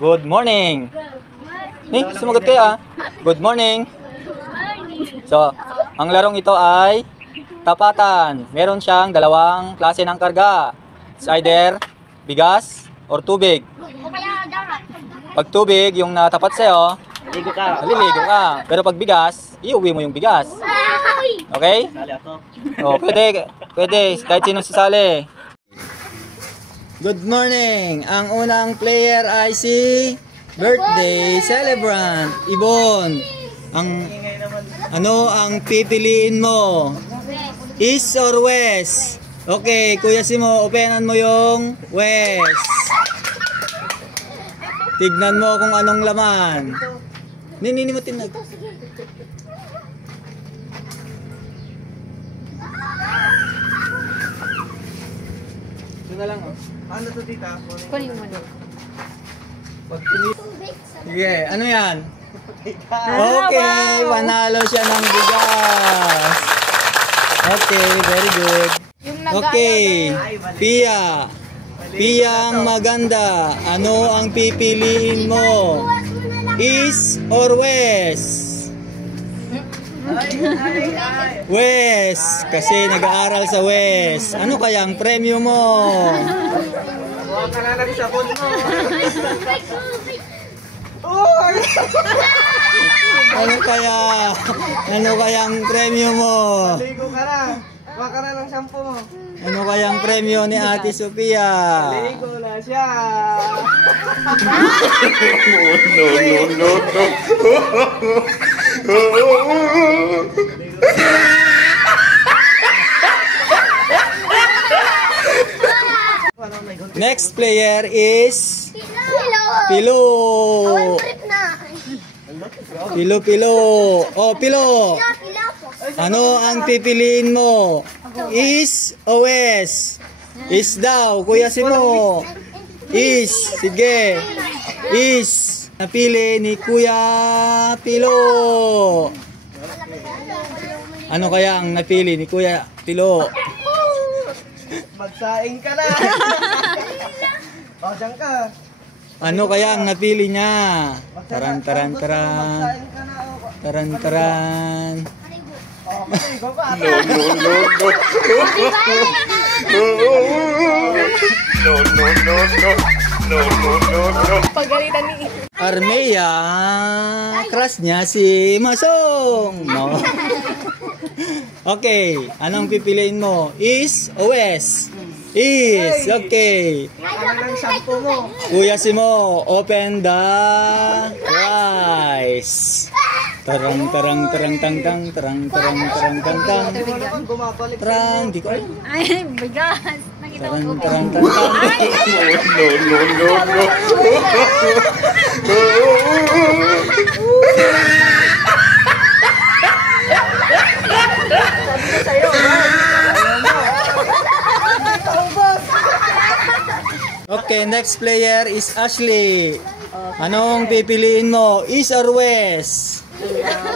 Good morning. Sumagot kayo ah. Good morning. So, ang larong ito ay tapatan. Meron siyang dalawang klase ng karga. It's either bigas or tubig. Pag tubig, yung natapat sa'yo, maliligo ka. Pero pag bigas, iuwi mo yung bigas. Okay? O, pwede. Kahit sino sasali. Good morning! Ang unang player ay si birthday celebrant, Ibon. Ano ang pipiliin mo? East or west? Okay, Kuya Simo, openan mo yung west. Tignan mo kung anong laman. Nini mo tinag. Ito na lang oh. Ano to tita? Kunin mo na. Sige, ano yan? Okay, panalo siya ng bigas. Okay, very good. Okay, Pia. Piyang maganda. Ano ang pipiliin mo? East or west? West, kasi nag-aaral sa West. Ano kaya ang premyo mo? Huwag ka na nagsabon mo. Ano kaya ang premyo mo? Ligo ka na. Huwag ka na ng shampoo mo. Ano kaya ang premyo ni Ate Sofia? Ligo na siya. Next player is Pilo. Pilo. Oh, Pilo. Ano ang pipiliin mo? East o west? East daw, Kuya Simo. East, sige. East. Napili ni Kuya Pilo. Ano kaya ang napili ni Kuya Pilo? Magsaing ka na. O, dyan ka. Ano kaya ang napili niya? Taran. Magsaing ka na. Taran. O, maligo ka. No. Pagalitan ni Armea, crush niya si Masong. No. Okay, anong pipiliin mo? East o west? East, okay. Ano ng shampoo mo? Kuya Simo, open the rice. Tarang. Bumabalik. Tarang, di ko alam. ay, bigas. Nakita ko Tarang. Okay, next player is Ashley. Anong pipiliin mo? East or west?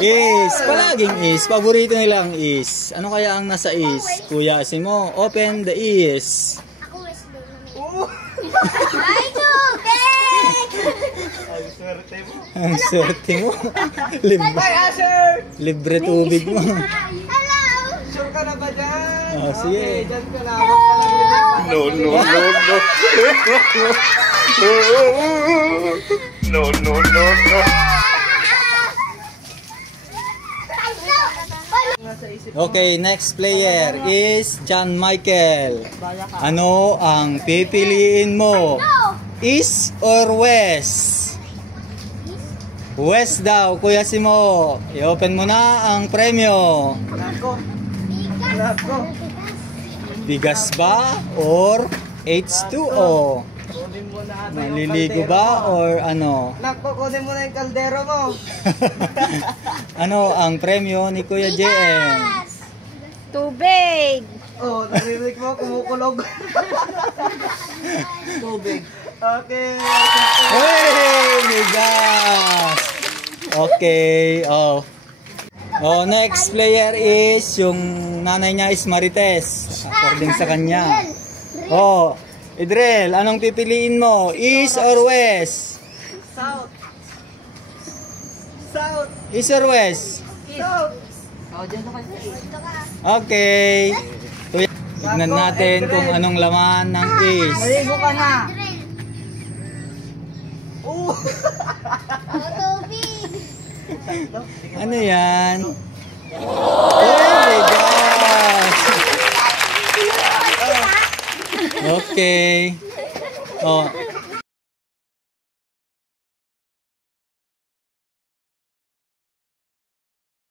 East. Palaging East. Paborito nilang East. Ano kaya ang nasa East? Kuya Simo, open the East. Ako west doon. Ay, tubig! Ang swerte mo. Ang swerte mo. Bye, Asher! Libre tubig mo. Hello! Sure ka na ba dyan? Oh, sige. Okay, dyan ka na. Huwag ka lang No. nasa isip mo. Okay, next player is John Michael. Ano ang pipiliin mo? East or west? West daw, Kuya Simo. I-open mo na ang premyo. Nako. Bigas ba or H2O? Kunin mo na ata yung Maliligo kaldero ba mo. or ano? Nako, kunin mo na yung kaldero mo. Ano ang premyo ni Kuya JM? Tubig. Oh, narinig mo, kumukulog. Tubig. Okay. Hey, bigas! Okay, oh. Oh, next player is yung nanay niya is Marites. According sa kanya. Oh, Idrel, anong pipiliin mo? East or west? South. South. East or west? South. Okay. Tignan natin kung anong laman ng east. Maligo ka na. Oh, tubig. Ano yan? Oh my gosh! Okay. Oh,